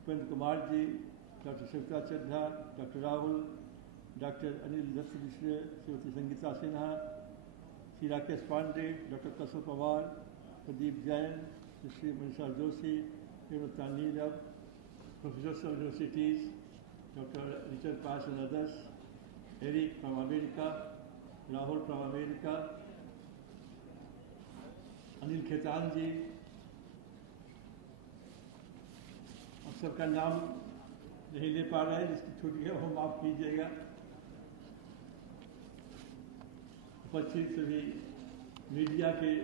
Upendra Kumar ji, doctor Savita Chadha, doctor Rahul, doctor Anil Dutt Mishra, Shrimati Sangeeta Sinha, Shri Rakesh Pande, doctor Kaushal Pawar, Pradeep Jain, Shri Manisha Joshi, Hemlata Nirav, professor of universities, doctor Richard Pass and others, Eric from America, Rahul from America, Anil Khetan ji, आप सबका नाम नहीं ले पा रहे हैं, जिसकी छुट्टी है वो माफ कीजिएगा। उपस्थित सभी मीडिया के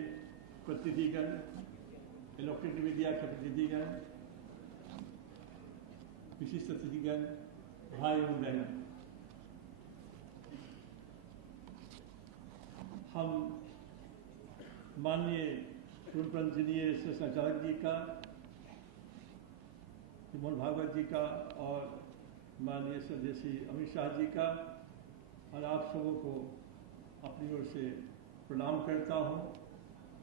प्रतिनिधिगण, इलेक्ट्रॉनिक मीडिया के प्रतिनिधिगण, विशिष्ट अतिथिगण, भाई एवं बहन, हम माननीय पूर्व इंजीनियर संचालक जी का, मोहन भागवत जी का और माननीय स्वदेशी अमित शाह जी का और आप सबों को अपनी ओर से प्रणाम करता हूं,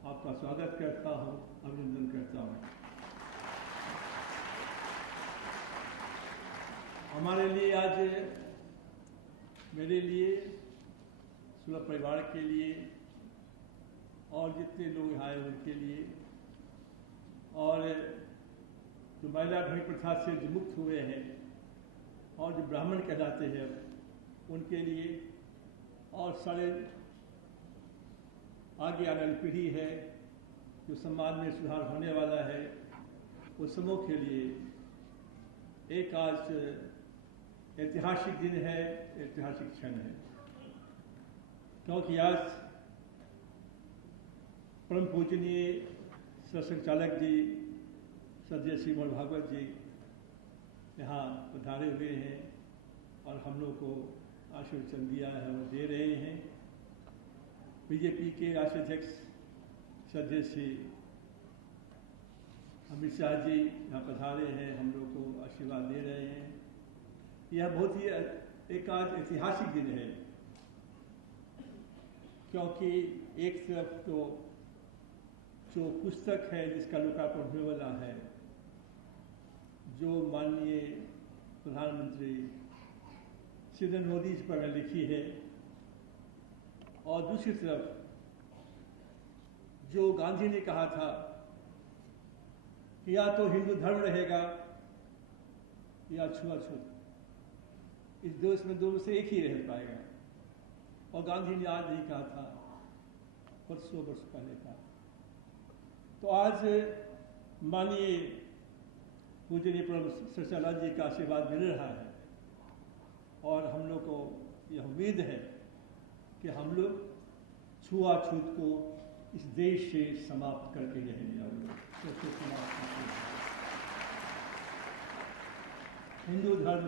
आपका स्वागत करता हूं, अभिनंदन करता हूं। हमारे लिए आज, मेरे लिए, सुलभ परिवार के लिए और जितने लोग आए उनके लिए, और जो महिला ढोई प्रथा से जो मुक्त हुए हैं और जो ब्राह्मण कहलाते हैं उनके लिए, और सारे आगे आने वाली पीढ़ी है जो समाज में सुधार होने वाला है, उस समूह के लिए एक आज ऐतिहासिक दिन है, ऐतिहासिक क्षण है, क्योंकि आज परम पूजनीय सरसंघचालक जी सदस्य श्री मोहन भागवत जी यहाँ पधारे हुए हैं और हम लोग को आशीर्वचन दिया है और दे रहे हैं। बीजेपी के राष्ट्रीय अध्यक्ष सदस्य श्री अमित शाह जी यहाँ पधारे हैं, हम लोग को आशीर्वाद दे रहे हैं। यह बहुत ही एक आज ऐतिहासिक दिन है, क्योंकि एक तरफ तो जो पुस्तक है जिसका लोकार्पण होने वाला है, जो माननीय प्रधानमंत्री श्री नरेंद्र मोदी जी पर लिखी है, और दूसरी तरफ जो गांधी ने कहा था कि या तो हिंदू धर्म रहेगा या छुआछूत, इस देश में दोनों से एक ही रह पाएगा। और गांधी ने आज नहीं कहा था, वर्षों वर्ष पहले कहा। तो आज माननीय पूजनीय प्रभु सरचालक जी का आशीर्वाद मिल रहा है और हम लोग को यह उम्मीद है कि हम लोग छुआछूत को इस देश से समाप्त करके रहेंगे। हिंदू धर्म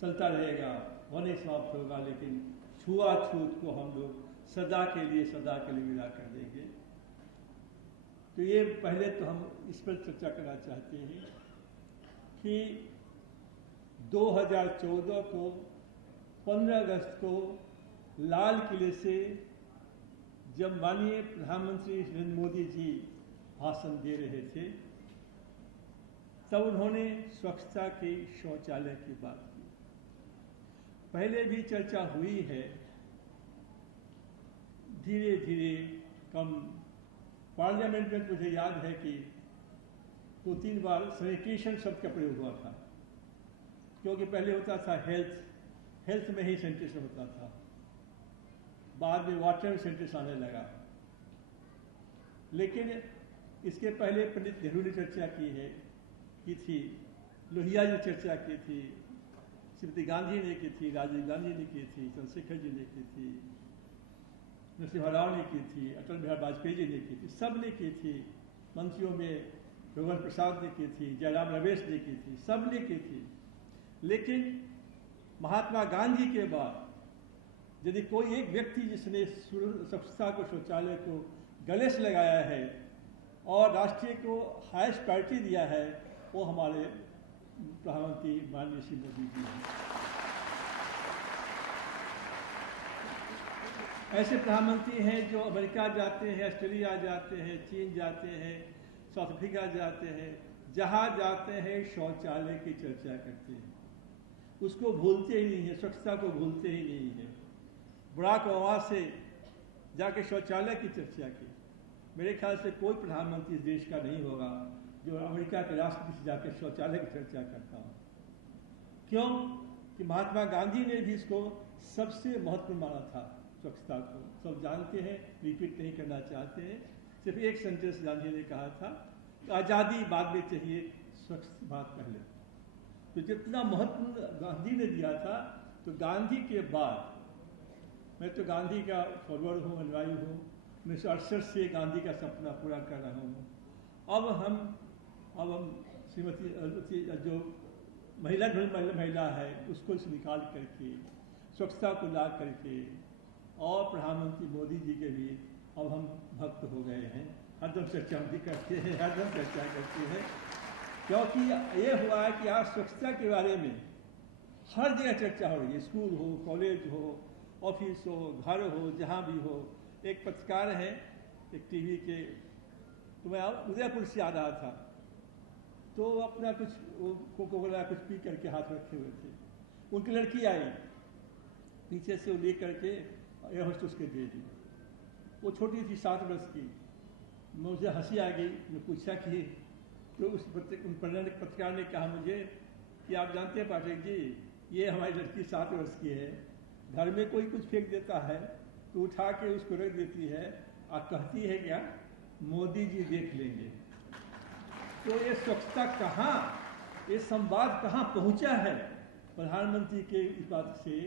चलता रहेगा, वो नहीं समाप्त होगा, लेकिन छुआछूत को हम लोग सदा के लिए विदा कर देंगे। तो ये पहले तो हम इस पर चर्चा करना चाहते हैं कि 2014 को 15 अगस्त को लाल किले से जब माननीय प्रधानमंत्री नरेंद्र मोदी जी भाषण दे रहे थे, तब उन्होंने स्वच्छता के शौचालय की बात की। पहले भी चर्चा हुई है, धीरे धीरे कम। पार्लियामेंट में मुझे याद है कि 2-3 बार सैनिटेशन शब्द का प्रयोग हुआ था, क्योंकि पहले होता था हेल्थ में ही सैनिटेशन होता था, बाद में वाटर में सैनिटेशन आने लगा। लेकिन इसके पहले पंडित नेहरू ने चर्चा की थी, लोहिया ने चर्चा की थी, श्रीमती गांधी ने की थी, राजीव गांधी ने की थी, चंद्रशेखर जी ने की थी, नरसिम्हा राव ने की थी, अटल बिहारी वाजपेयी जी ने की थी, सब ने की थी। मंत्रियों में रघुवर प्रसाद ने की थी, जयराम रमेश ने की थी, सब ने की थी। लेकिन महात्मा गांधी के बाद यदि कोई एक व्यक्ति जिसने स्वच्छता को, शौचालय को गले से लगाया है और राष्ट्रीय को हाईएस्ट प्रायोरिटी दिया है, वो हमारे प्रधानमंत्री माननीय श्री मोदी जी हैं। ऐसे प्रधानमंत्री हैं जो अमेरिका जाते हैं, ऑस्ट्रेलिया जाते हैं, चीन जाते हैं, साउथ अफ्रीका जाते हैं, जहाँ जाते हैं शौचालय की चर्चा करते हैं, उसको भूलते ही नहीं है, स्वच्छता को भूलते ही नहीं है। बराक ओबामा से जाके शौचालय की चर्चा की। मेरे ख्याल से कोई प्रधानमंत्री इस देश का नहीं होगा जो अमेरिका के राष्ट्रपति से जाकर शौचालय की चर्चा करता हो। क्यों कि महात्मा गांधी ने भी इसको सबसे महत्वपूर्ण माना था, स्वच्छता को। सब जानते हैं, रिपीट नहीं करना चाहते हैं। सिर्फ एक सेंटेंस गांधी ने कहा था, आज़ादी बाद में चाहिए, स्वच्छ भारत पहले। तो जितना महत्व गांधी ने दिया था, तो गांधी के बाद मैं तो गांधी का फॉलोअर हूँ, अनुयायी हूँ। 1968 से गांधी का सपना पूरा कर रहा हूँ। अब हम श्रीमती जो महिला है उसको निकाल करके स्वच्छता को ला करके, और प्रधानमंत्री मोदी जी के भी अब हम भक्त हो गए हैं। हरदम चर्चा भी करते हैं, हरदम चर्चा करते हैं, क्योंकि ये हुआ है कि आज स्वच्छता के बारे में हर जगह चर्चा हो रही है। स्कूल हो, कॉलेज हो, ऑफिस हो, घर हो, जहाँ भी हो। एक पत्रकार है एक टीवी के, तो मैं उदयपुर से आ रहा था, तो अपना कुछ कोको कोला कुछ पी करके हाथ रखे हुए थे। उनकी लड़की आई पीछे से, वो ले करके एयर होस्टेस के दे दी। वो छोटी थी, 7 वर्ष की। मुझे हंसी आ गई। मैं पूछा कि तो उस पत्रकार ने कहा मुझे कि आप जानते हैं पाठक जी, ये हमारी लड़की 7 वर्ष की है, घर में कोई कुछ फेंक देता है तो उठा के उसको रख देती है, और कहती है क्या, मोदी जी देख लेंगे। तो ये स्वच्छता कहाँ, ये संवाद कहाँ पहुँचा है प्रधानमंत्री के इस बात से।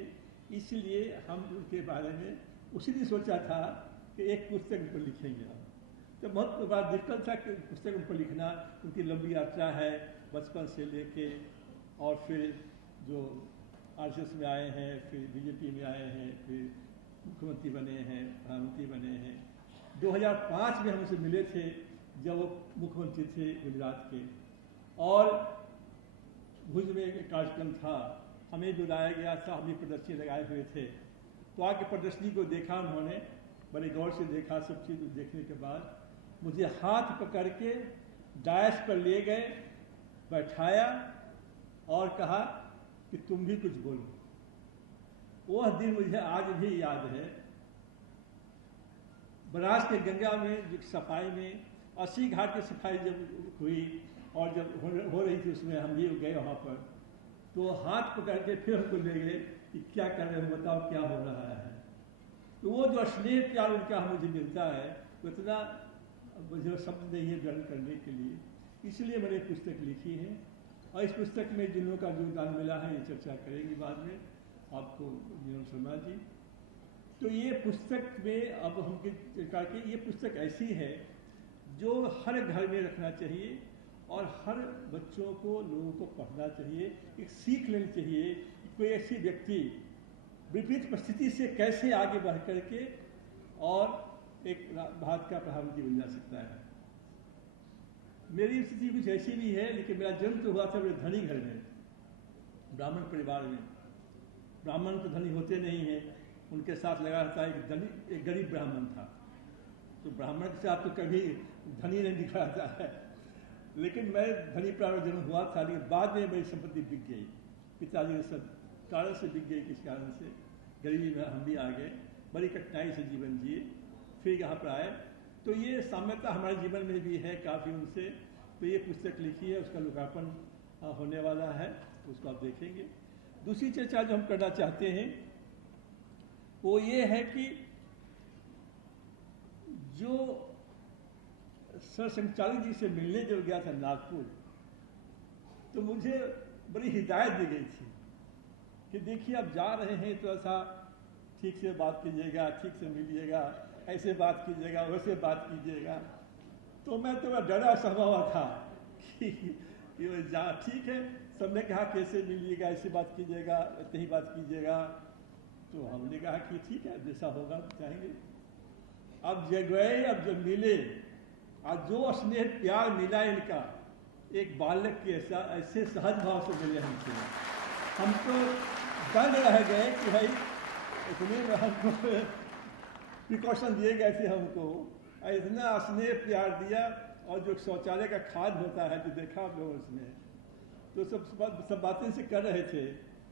इसलिए हम उनके बारे में उसी दिन सोचा था कि एक पुस्तक उन पर लिखेंगे हम। तो बहुत बड़ा दिक्कत था कि पुस्तक उन पर लिखना। उनकी लंबी यात्रा है, बचपन से लेके, और फिर जो आरएसएस में आए हैं, फिर बीजेपी में आए हैं, फिर मुख्यमंत्री बने हैं, प्रधानमंत्री बने हैं। 2005 में हम उनसे मिले थे जब वो मुख्यमंत्री थे गुजरात के, और भुज में एक कार्यक्रम था, हमें बुलाया गया था, हम भी प्रदर्शनी लगाए हुए थे। तो आके प्रदर्शनी को देखा उन्होंने, बड़े गौर से देखा। सब चीज़ देखने के बाद मुझे हाथ पकड़ के डायस पर ले गए, बैठाया और कहा कि तुम भी कुछ बोलो। वह दिन मुझे आज भी याद है। बनारस के गंगा में जो सफाई में 80 घाट की सफाई जब हुई और जब हो रही थी, उसमें हम भी गए वहाँ पर, तो हाथ पकड़ के फिर हमको ले गए कि क्या कर रहे हो, बताओ क्या हो रहा है। तो वो जो स्नेह प्यार उनका मुझे मिलता है, उतना मुझे शब्द नहीं है वर्णन करने के लिए। इसलिए मैंने पुस्तक लिखी है, और इस पुस्तक में जिन लोगों का योगदान मिला है ये चर्चा करेंगे बाद में आपको, नीरज शर्मा जी। तो ये पुस्तक में अब हम ये पुस्तक ऐसी है जो हर घर में रखना चाहिए, और हर बच्चों को, लोगों को पढ़ना चाहिए। एक सीख लेनी चाहिए कि कोई ऐसी व्यक्ति विपरीत परिस्थिति से कैसे आगे बढ़ करके और एक भारत का प्रधानमंत्री बन जा सकता है। मेरी स्थिति कुछ ऐसी भी है, लेकिन मेरा जन्म तो हुआ था मेरे धनी घर में, ब्राह्मण परिवार में। ब्राह्मण तो धनी होते नहीं हैं, उनके साथ लगा रहता है एक गरीब ब्राह्मण था। तो ब्राह्मण के साथ तो कभी धनी नहीं दिखा रहता है। लेकिन मैं धनी परिवार में जन्म हुआ था, लेकिन बाद में मेरी संपत्ति बिक गई, पिताजी ने सब कारण से बिक गई। किस कारण से, गरीबी में हम भी आ गए, बड़ी कठिनाई से जीवन जिए, फिर यहाँ पर आए। तो ये साम्यता हमारे जीवन में भी है काफ़ी उनसे। तो ये पुस्तक लिखी है, उसका लोकार्पण होने वाला है, उसको आप देखेंगे। दूसरी चर्चा जो हम करना चाहते हैं वो ये है कि जो सर संचालक जी से मिलने जब गया था नागपुर, तो मुझे बड़ी हिदायत दी गई थी कि देखिए आप जा रहे हैं तो ऐसा ठीक से बात कीजिएगा, ठीक से मिलिएगा, ऐसे बात कीजिएगा, वैसे बात कीजिएगा। तो मैं तो डरा सहमा हुआ था कि ठीक है, सबने कहा कैसे मिलिएगा, ऐसी बात कीजिएगा, इतनी ही बात कीजिएगा। तो हमने कहा कि ठीक है, जैसा होगा चाहेंगे। अब जब गए, अब जब मिले, आज जो स्नेह प्यार मिला इनका, एक बालक के ऐसे सहज भाव से मिले हमसे, हम तो दंग रह गए कि भाई इतने हमको प्रिकॉशन दिए गए थे हमको, इतना स्नेह प्यार दिया। और जो शौचालय का खाद होता है जो देखा आप लोगों उसमें, तो सब बातें से कर रहे थे,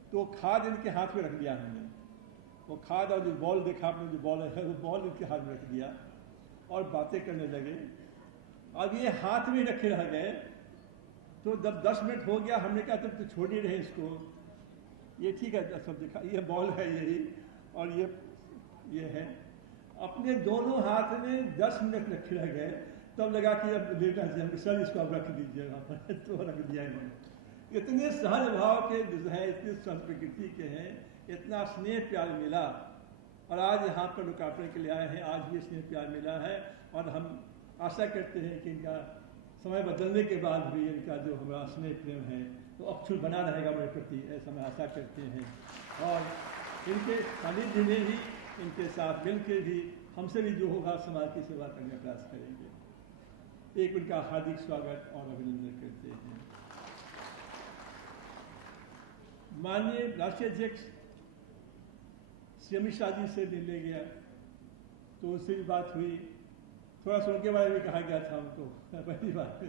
तो खाद इनके हाथ में रख दिया हमने। वो खाद और जो बॉल देखा आपने, जो बॉल है वो बॉल इनके हाथ में रख दिया और बातें करने लगे। अब ये हाथ में रखे रह गए, तो जब 10 मिनट हो गया हमने कहा तो छोड़ ही रहे इसको, ये ठीक है सब दिखा, ये बॉल है यही और ये है। अपने दोनों हाथ में 10 मिनट रखे रह गए, तब लगा कि अब लेना चाहिए, सर इसको अब रख दीजिए वहाँ पर। तो रख दिया इन्होंने। इतने सहज भाव के जो है, इतनी संप्रकृति के हैं, इतना स्नेह प्यार मिला, और आज यहाँ पर लोकार्पण के लिए आए हैं। आज भी स्नेह प्यार मिला है और हम आशा करते हैं कि इनका समय बदलने के बाद भी इनका जो हमारा स्नेह प्रेम है तो अक्षुण बना रहेगा मेरे प्रति, ऐसा हम आशा करते हैं। और इनके सानिध्य में ही, इनके साथ मिलकर भी हमसे भी जो होगा समाज की सेवा करने का प्रयास करेंगे। एक उनका हार्दिक स्वागत और अभिनंदन करते हैं। माननीय राष्ट्रीय अध्यक्ष श्री अमित शाह जी से मिलने गया, तो उससे भी बात हुई, थोड़ा सा उनके बारे में कहा गया था हमको पहली बात।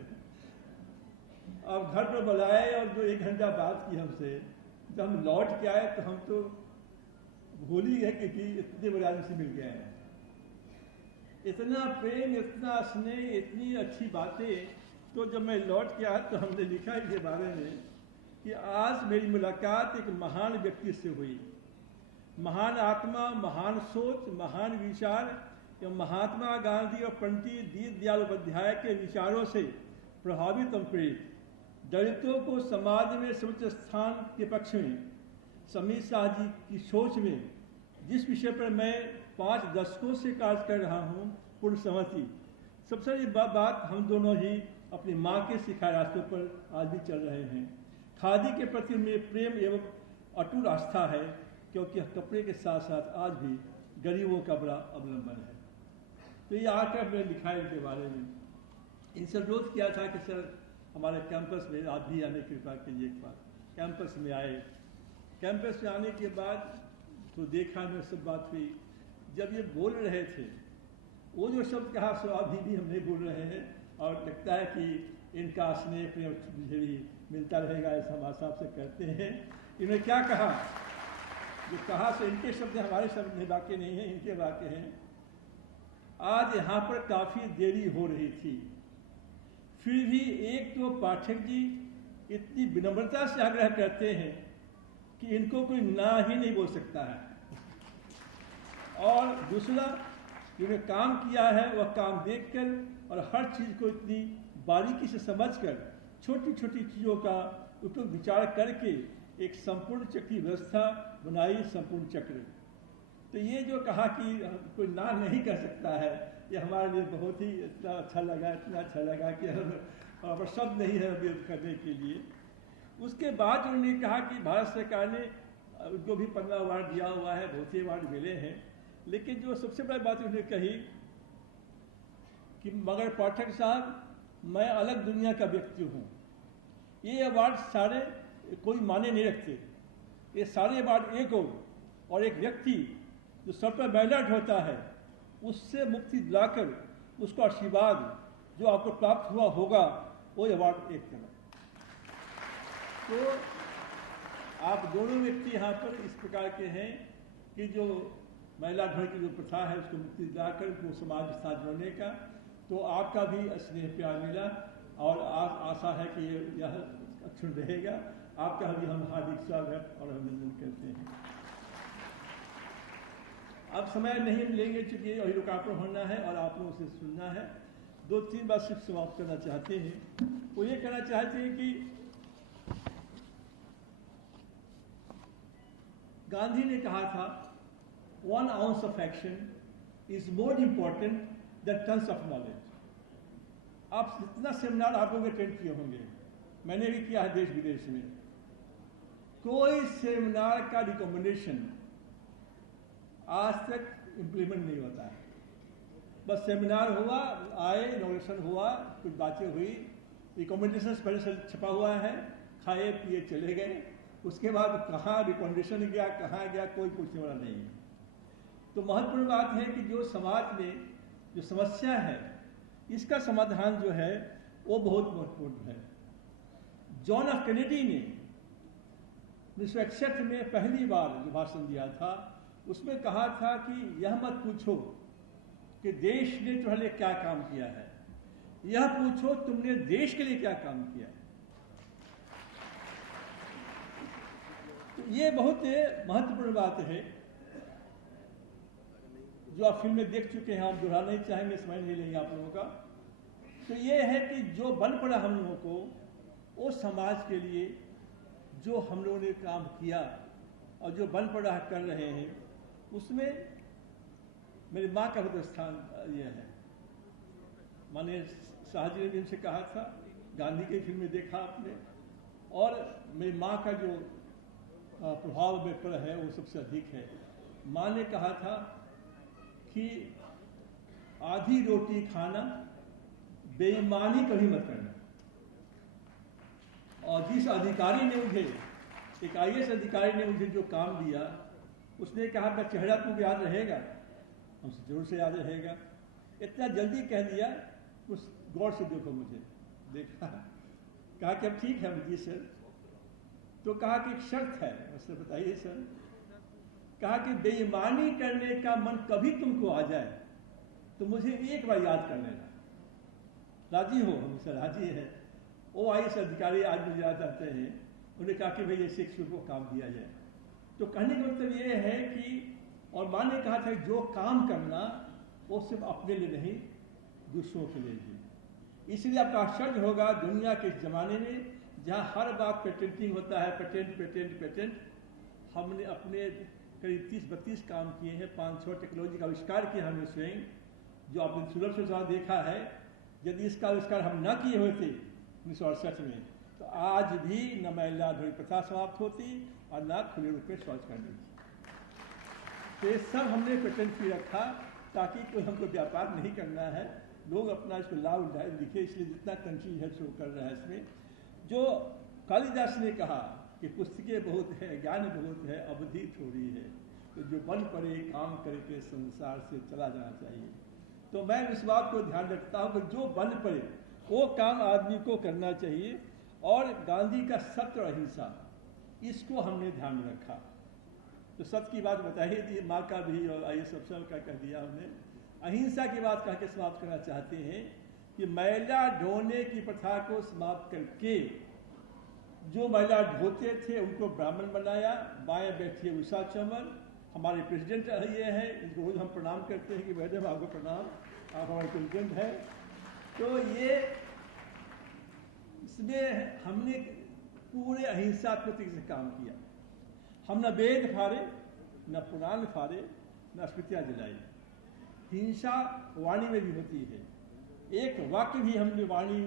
अब घर पर बुलाए और जो 1 घंटा बात की हमसे, जब हम लौट के आए तो हम तो भूल ही गए कि इतने बड़े आदमी से मिल गए हैं। इतना प्रेम, इतना स्नेह, इतनी अच्छी बातें। तो जब मैं लौट के आया तो हमने लिखा इसके बारे में कि आज मेरी मुलाकात एक महान व्यक्ति से हुई। महान आत्मा, महान सोच, महान विचार, महात्मा गांधी और पंडित दीनदयाल उपाध्याय के विचारों से प्रभावित और प्रेरित, दलितों को समाज में सर्वोच्च स्थान के पक्ष में अमित शाह जी की सोच में जिस विषय पर मैं 5 दशकों से कार्य कर रहा हूँ, पूर्ण सहमति। सबसे बड़ी बात, हम दोनों ही अपनी माँ के सिखाए रास्तों पर आज भी चल रहे हैं। खादी के प्रति मेरे प्रेम एवं अटूट आस्था है, क्योंकि कपड़े के साथ साथ आज भी गरीबों का बड़ा अवलंबन है। तो ये आकर मैंने लिखा इनके बारे में। इनसे अनुरोध किया था कि सर हमारे कैंपस में आप भी आने की कृपा कीजिए। एक बार कैंपस में आए। कैंपस में आने के बाद तो देखा में सब बात हुई। जब ये बोल रहे थे, वो जो शब्द कहा सो अभी भी हम नहीं भूल रहे हैं, और लगता है कि इनका स्नेह प्रेम मुझे भी मिलता रहेगा, ऐसा हम आशा से करते हैं। इन्होंने क्या कहा, जो कहा सो इनके शब्द हमारे शब्द में वाक्य नहीं है, इनके वाक्य हैं। आज यहाँ पर काफ़ी देरी हो रही थी, फिर भी एक तो पाठक जी इतनी विनम्रता से आग्रह करते हैं कि इनको कोई ना ही नहीं बोल सकता है। और दूसरा, जिन्होंने काम किया है वह काम देखकर और हर चीज़ को इतनी बारीकी से समझकर, छोटी छोटी चीज़ों का उपयोग विचार करके एक संपूर्ण चक्री व्यवस्था बनाई, संपूर्ण चक्र। तो ये जो कहा कि कोई ना नहीं कर सकता है, ये हमारे लिए बहुत ही इतना अच्छा लगा, इतना अच्छा लगा कि हम शब्द नहीं है व्यक्त करने के लिए। उसके बाद उन्होंने कहा कि भारत सरकार ने उनको भी 15 अवार्ड दिया हुआ है, बहुत से अवार्ड मिले हैं, लेकिन जो सबसे बड़ी बात उन्होंने कही कि मगर पाठक साहब, मैं अलग दुनिया का व्यक्ति हूँ। ये अवार्ड सारे कोई माने नहीं रखते, ये सारे अवार्ड एक हो, और एक व्यक्ति जो सर पर बैलेट होता है उससे मुक्ति दिलाकर उसको आशीर्वाद जो आपको प्राप्त हुआ होगा, वो अवार्ड एक तरह। तो आप दोनों व्यक्ति यहाँ पर इस प्रकार के हैं कि जो महिला धर्म की जो प्रथा है उसको मुक्ति दिलाकर वो समाज के साथ जोड़ने का, तो आपका भी स्नेह प्यार मिला, और आशा है कि यह अक्षुण रहेगा। आपका भी हम हार्दिक स्वागत और अभिनंदन करते हैं। अब समय नहीं लेंगे, चूंकि अभी लोकार्पण होना है और आप लोगों से सुनना है। 2-3 बात सिर्फ समाप्त करना चाहते हैं। वो ये कहना चाहते हैं कि गांधी ने कहा था, 1 ounce of action is more important than tons of knowledge। आप जितना सेमिनार आप लोग अटेंड किए होंगे, मैंने भी किया है देश विदेश में, कोई सेमिनार का रिकमेंडेशन आज तक इम्प्लीमेंट नहीं होता है। बस सेमिनार हुआ, आए, इनोग्रेशन हुआ, कुछ बातें हुई, रिकमेंडेशन पहले से छपा हुआ है, खाए पिए चले गए, उसके बाद कहाँ रिकमेंडेशन गया, कहाँ गया, कोई पूछने वाला नहीं है। तो महत्वपूर्ण बात है कि जो समाज में जो समस्या है इसका समाधान जो है वो बहुत महत्वपूर्ण है। जॉन एफ कैनेडी ने 1961 में पहली बार जो भाषण दिया था उसमें कहा था कि यह मत पूछो कि देश ने तुम्हारे लिए क्या काम किया है, यह पूछो तुमने देश के लिए क्या काम किया है। तो ये बहुत महत्वपूर्ण बात है जो आप फिल्म में देख चुके हैं, हम दोहराना नहीं चाहेंगे, समय नहीं लेंगे आप लोगों का। तो ये है कि जो बन पड़ा हम लोगों को, वो समाज के लिए जो हम लोगों ने काम किया और जो बन पड़ा कर रहे हैं, उसमें मेरी माँ का बहुत स्थान ये है। माने शाहजी ने भी उनसे कहा था, गांधी की फिल्म में देखा आपने, और मेरी माँ का जो प्रभाव में पर है वो सबसे अधिक है। माँ ने कहा था कि आधी रोटी खाना, बेईमानी कभी मत करना। और जिस अधिकारी ने मुझे, एक IAS अधिकारी ने मुझे जो काम दिया, उसने कहा मेरा चेहरा तुमको याद रहेगा, हमसे जरूर से याद रहेगा। इतना जल्दी कह दिया, उस गौर से देखो मुझे, देखा, कहा कि अब ठीक है जी सर। तो कहा कि एक शर्त है। उसने बताइए सर। कहा कि बेईमानी करने का मन कभी तुमको आ जाए तो मुझे एक बार याद कर लेना। राजी हो? हम सर राजी है। वो IAS अधिकारी आज मुझे याद आते हैं, उन्हें कहा कि भाई ये 6 को काम दिया जाए। तो कहने का मतलब ये है कि, और माँ ने कहा था जो काम करना वो सिर्फ अपने लिए नहीं, दूसरों के लिए भी। इसलिए आपका आश्चर्य होगा दुनिया के ज़माने में जहाँ हर बात पेटेंटिंग होता है, पेटेंट पेटेंट पेटेंट, हमने अपने करीब 30-32 काम किए हैं, 500 टेक्नोलॉजी का आविष्कार किया हमने स्वयं, जो आपने सुलभ से देखा है। यदि इसका आविष्कार हम ना किए हुए थे 1968 में, तो आज भी न महिला ढोई प्रथा समाप्त होती और न खुले रूप में शौच करनी थी। तो ये सब हमने पेटेंट की रखा ताकि कोई हमको व्यापार नहीं करना है, लोग अपना इसको लाभ दिखे। इसलिए जितना कंट्री है शो कर रहा है। इसमें जो कालिदास ने कहा कि पुस्तकें बहुत है, ज्ञान बहुत है, अवधि थोड़ी है, तो जो बन पड़े काम करके संसार से चला जाना चाहिए। तो मैं इस बात को ध्यान रखता हूँ कि जो बन पड़े वो काम आदमी को करना चाहिए। और गांधी का सत्य और अहिंसा, इसको हमने ध्यान में रखा। तो सत्य की बात बता ही दी, माँ का भी और IAS अफसर का कह दिया हमने। अहिंसा की बात कह के समाप्त करना चाहते हैं कि महिला ढोने की प्रथा को समाप्त करके जो महिला ढोते थे उनको ब्राह्मण बनाया। बाएं बैठिए उषा चमन, हमारे प्रेसिडेंट ये है, इनको रोज हम प्रणाम करते हैं कि मैडम आपको प्रणाम, आप हमारे प्रेसिडेंट हैं। तो ये इसमें हमने पूरे अहिंसात्मक से काम किया। हम न वेद फाड़े, न पुराण फाड़े, न स्मृतियाँ जलाई। हिंसा वाणी में भी होती है। एक वाक्य भी हमने वाणी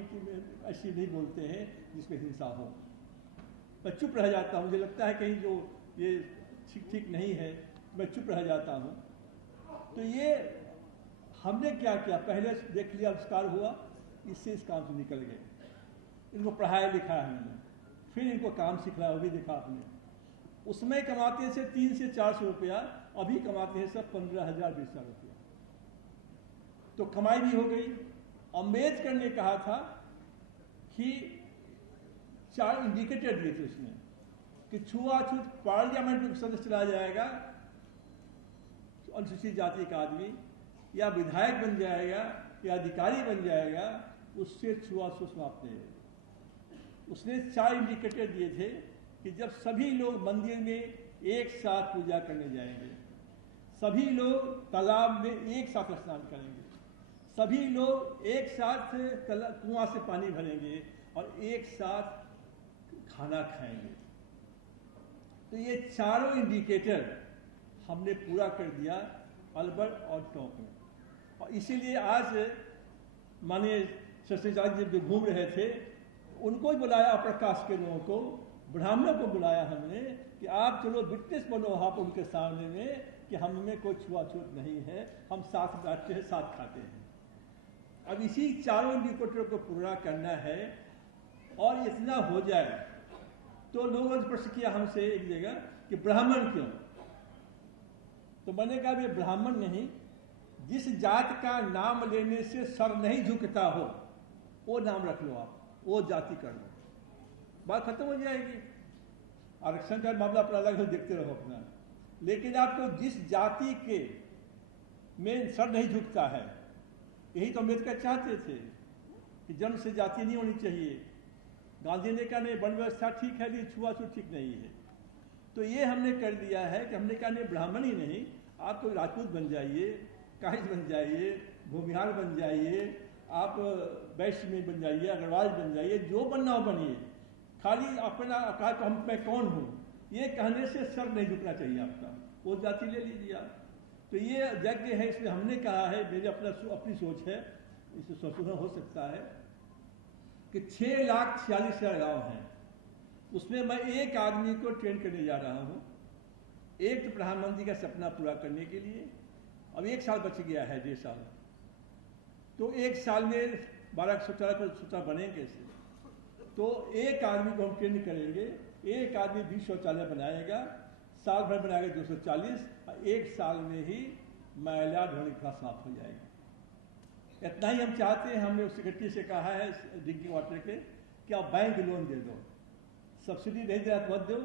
ऐसी नहीं बोलते हैं जिसमें हिंसा हो। मैं चुप रह जाता हूँ, मुझे लगता है कहीं जो ये ठीक नहीं है, मैं चुप रह जाता हूँ। तो ये हमने क्या किया, पहले देख लिया आविष्कार हुआ, इससे इस काम से निकल गए। इनको पढ़ाया लिखाया हमने, फिर इनको काम सिखलाया, वो भी देखा आपने। उसमें कमाते थे 300 से 400 रुपया, अभी कमाते हैं सब 15,000 20,000 रुपया। तो कमाई भी हो गई। अम्बेडकर ने कहा था कि 4 इंडिकेटर दिए थे उसमें कि छुआछूत पार्लियामेंट में सदस्य चला जाएगा अनुसूचित जाति का आदमी, या विधायक बन जाएगा या अधिकारी बन जाएगा, उससे छुआछूत समाप्त नहीं होगी। उसने 4 इंडिकेटर दिए थे कि जब सभी लोग मंदिर में एक साथ पूजा करने जाएंगे, सभी लोग तालाब में एक साथ स्नान करेंगे, सभी लोग एक साथ कुआं से पानी भरेंगे और एक साथ खाना खाएंगे। तो ये चारों इंडिकेटर हमने पूरा कर दिया अल्बर्ट और टॉप में। और इसीलिए आज माननीय शस्त्रीजात जी जो घूम रहे थे, उनको ही बुलाया, अपर कास्ट के लोगों को, ब्राह्मणों को बुलाया हमने कि आप चलो विटनेस बनो आप उनके सामने में कि हम में कोई छुआछूत नहीं है, हम साथ बैठते हैं, साथ खाते हैं। अब इसी चारों इंडिकेटर को पूरा करना है। और इतना हो जाए तो लोगों ने प्रश्न किया हमसे एक जगह कि ब्राह्मण क्यों? तो मैंने कहा ये ब्राह्मण नहीं, जिस जात का नाम लेने से सर नहीं झुकता हो वो नाम रख लो, आप वो जाति कर लो, बात खत्म हो जाएगी। आरक्षण का मामला अपना अलग देखते रहो अपना, लेकिन आपको जिस जाति के में सर नहीं झुकता है, यही तो अम्बेडकर चाहते थे कि जन्म से जाति नहीं होनी चाहिए। गांधी ने कहा नहीं, वर्ण व्यवस्था ठीक है, लेकिन छुआछूत ठीक नहीं है। तो ये हमने कर दिया है कि हमने कहा नहीं, ब्राह्मण ही नहीं, आप तो राजपूत बन जाइए, काहिज बन जाइए, भूमिहार बन जाइए, आप वैश्य में बन जाइए, अग्रवाल बन जाइए, जो बनना हो बनिए, खाली अपना कहा तो हम मैं कौन हूँ ये कहने से सर नहीं झुकना चाहिए आपका, वो जाति ले लीजिए आप। तो ये यज्ञ है, इसमें हमने कहा है, मेरी अपनी सोच है, इसे संशोधन हो सकता है कि 6,46,000 गाँव हैं, उसमें मैं एक आदमी को ट्रेन करने जा रहा हूँ, एक तो प्रधानमंत्री का सपना पूरा करने के लिए। अब 1 साल बच गया है, 1.5 साल, तो 1 साल में 12 शौचालय बनेंगे कैसे? तो एक आदमी को हम ट्रेन करेंगे, एक आदमी 20 शौचालय बनाएगा, साल भर बनाएगा 240, और 1 साल में ही मैला ढोने का समाप्त हो जाएगा। इतना ही हम चाहते हैं। हमने सेक्रेटरी से कहा है ड्रिंकिंग वाटर के कि आप बैंक लोन दे दो, सब्सिडी नहीं दे रहा तो मत दो,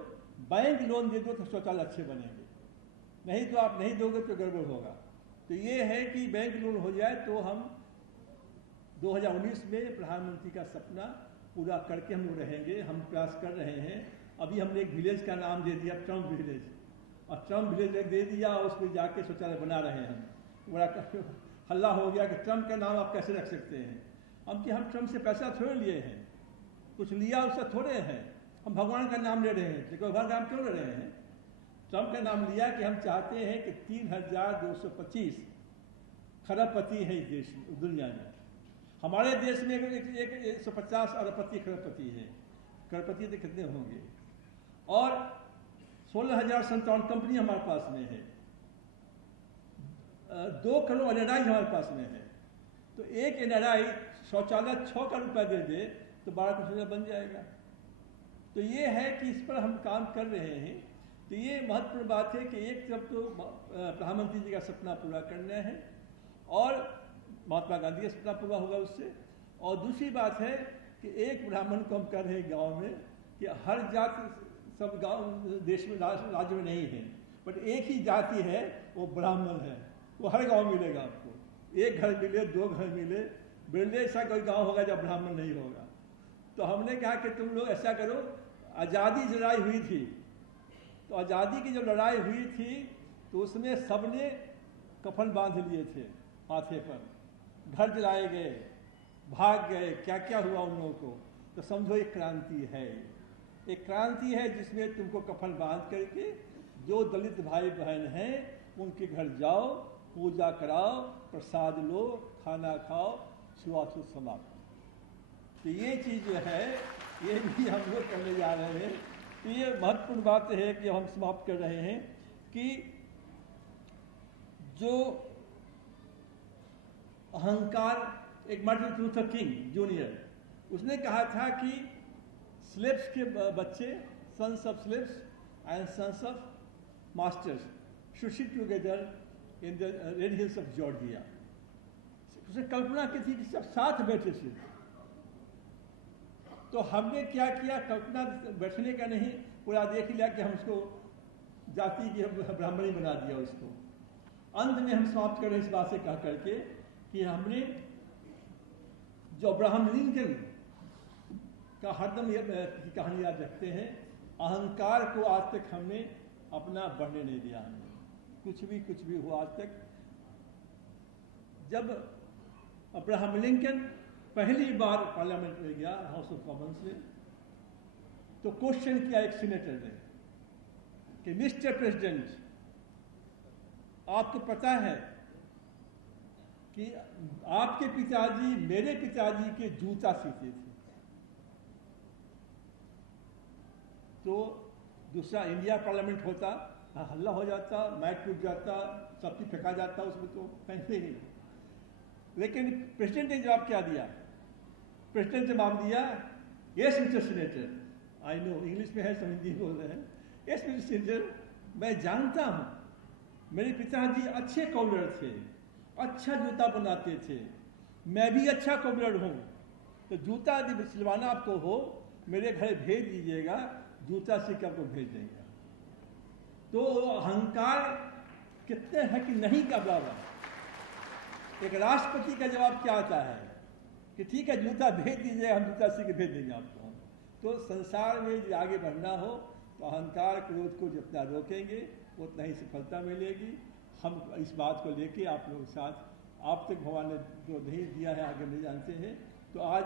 बैंक लोन दे दो तो शौचालय अच्छे बनेंगे, नहीं तो आप नहीं दोगे तो गड़बड़ होगा। तो ये है कि बैंक लोन हो जाए तो हम 2019 में प्रधानमंत्री का सपना पूरा करके हम लोग रहेंगे। हम प्रयास कर रहे हैं। अभी हमने एक विलेज का नाम दे दिया ट्रम्प विलेज, और ट्रम्प विलेज दे दिया, और उसमें जाके शौचालय बना रहे हैं हम। बड़ा हल्ला हो गया कि ट्रम्प का नाम आप कैसे रख सकते हैं। हम ट्रम्प से पैसा थोड़े लिए हैं, कुछ लिया उससे थोड़े हैं, हम भगवान का नाम ले रहे हैं। देखो भगवान का नाम क्यों ले रहे हैं? ट्रम्प का नाम लिया कि हम चाहते हैं कि 3,225 खरबपति है इस देश में, दुनिया में। हमारे देश में एक 150 अरबपति खरबपति है, करोड़पति तो कितने होंगे? और 16,057 कंपनी हमारे पास में है, 2 करोड़ एनआरआई हमारे पास में है। तो एक एनआरआई शौचालय 6 करोड़ रुपया दे दे तो 12 करोड़ शौचालय बन जाएगा। तो ये है कि इस पर हम काम कर रहे हैं। तो ये महत्वपूर्ण बात है कि एक तरफ तो प्रधानमंत्री जी का सपना पूरा करना है, और महात्मा गांधी का सपना पूरा होगा उससे। और दूसरी बात है कि एक ब्राह्मण को हम कर रहे हैं गाँव में, कि हर जाति सब गाँव देश में राज्य में नहीं है, बट एक ही जाति है, वो ब्राह्मण है। वो हर गाँव मिलेगा आपको, एक घर मिले, 2 घर मिले, बिरले ऐसा कोई गाँव होगा जब ब्राह्मण नहीं होगा। तो हमने कहा कि तुम लोग ऐसा करो, आज़ादी की लड़ाई हुई थी, तो आज़ादी की जो लड़ाई हुई थी तो उसमें सबने कफन बांध लिए थे माथे पर, घर जलाए गए, भाग गए, क्या क्या हुआ उन लोगों को। तो समझो एक क्रांति है, एक क्रांति है जिसमें तुमको कफन बांध करके जो दलित भाई बहन हैं उनके घर जाओ, पूजा कराओ, प्रसाद लो, खाना खाओ, छुआछूत समाप्त। तो ये चीज़ जो है ये भी हम लोग करने जा रहे हैं। तो ये महत्वपूर्ण बात है कि हम समाप्त कर रहे हैं कि जो अहंकार, एक मार्टिन लूथर किंग जूनियर, उसने कहा था कि स्लेव्स के बच्चे, sons of slaves and sons of masters should sit together in the red hills of Georgia. उसने कल्पना की थी कि सब साथ बैठे थे। तो हमने क्या किया, कल्पना बैठने का नहीं, पूरा देख लिया कि हम उसको जाति की ब्राह्मणी बना दिया उसको। अंत में हम समाप्त कर रहे इस बात से कह करके कि हमने जो अब्राहम लिंकन का हरदम की कहानी याद रखते हैं, अहंकार को आज तक हमने अपना बढ़ने नहीं दिया। हमने कुछ भी हुआ आज तक। जब अब्राहम लिंकन पहली बार पार्लियामेंट में गया, हाउस ऑफ कॉमन्स में, तो क्वेश्चन किया एक सीनेटर ने कि मिस्टर प्रेसिडेंट, आपको पता है कि आपके पिताजी मेरे पिताजी के जूता सीते थे। तो दूसरा इंडिया पार्लियामेंट होता, हल्ला हो जाता, मैच टूट जाता, सब चीज फेंका जाता, उसमें तो पहनते ही। लेकिन प्रेसिडेंट ने जवाब क्या दिया? प्रेसिडेंट ने जवाब दिया, yes mister senator, I know, English में है, सब हिंदी बोल रहे हैं। यस मिस्टर सीनेटर, मैं जानता हूं मेरे पिताजी अच्छे कॉलर थे, अच्छा जूता बनाते थे। मैं भी अच्छा कोबलर हूँ, तो जूता यदि सिलवाना आपको हो मेरे घर भेज दीजिएगा, जूता सीकर आपको भेज देंगे। तो अहंकार कितने हैं कि नहीं का बराबर। एक राष्ट्रपति का जवाब क्या आता है कि ठीक है जूता भेज दीजिएगा, हम जूता सी के भेज देंगे आपको। तो संसार में यदि आगे बढ़ना हो तो अहंकार क्रोध को जितना रोकेंगे उतना ही सफलता मिलेगी। हम इस बात को लेके आप लोगों के साथ, आप तक भगवान ने जो नहीं दिया है आगे नहीं जानते हैं, तो आज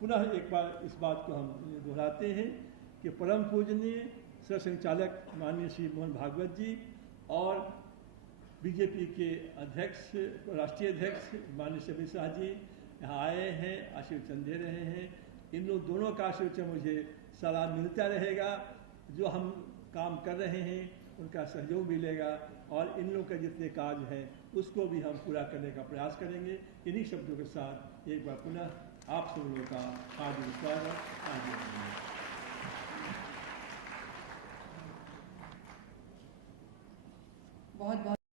पुनः एक बार इस बात को हम दोहराते हैं कि परम पूजनीय सरसंघचालक माननीय श्री मोहन भागवत जी और बीजेपी के अध्यक्ष, राष्ट्रीय अध्यक्ष माननीय अमित शाह जी यहाँ आए हैं, आशीर्वचन दे रहे हैं। इन लोग दोनों का आशीर्वचन मुझे सलाह मिलता रहेगा। जो हम काम कर रहे हैं उनका सहयोग मिलेगा और इन लोगों के जितने कार्य हैं उसको भी हम पूरा करने का प्रयास करेंगे। इन्हीं शब्दों के साथ एक बार पुनः आप सब लोगों का हार्दिक स्वागत। बहुत बहुत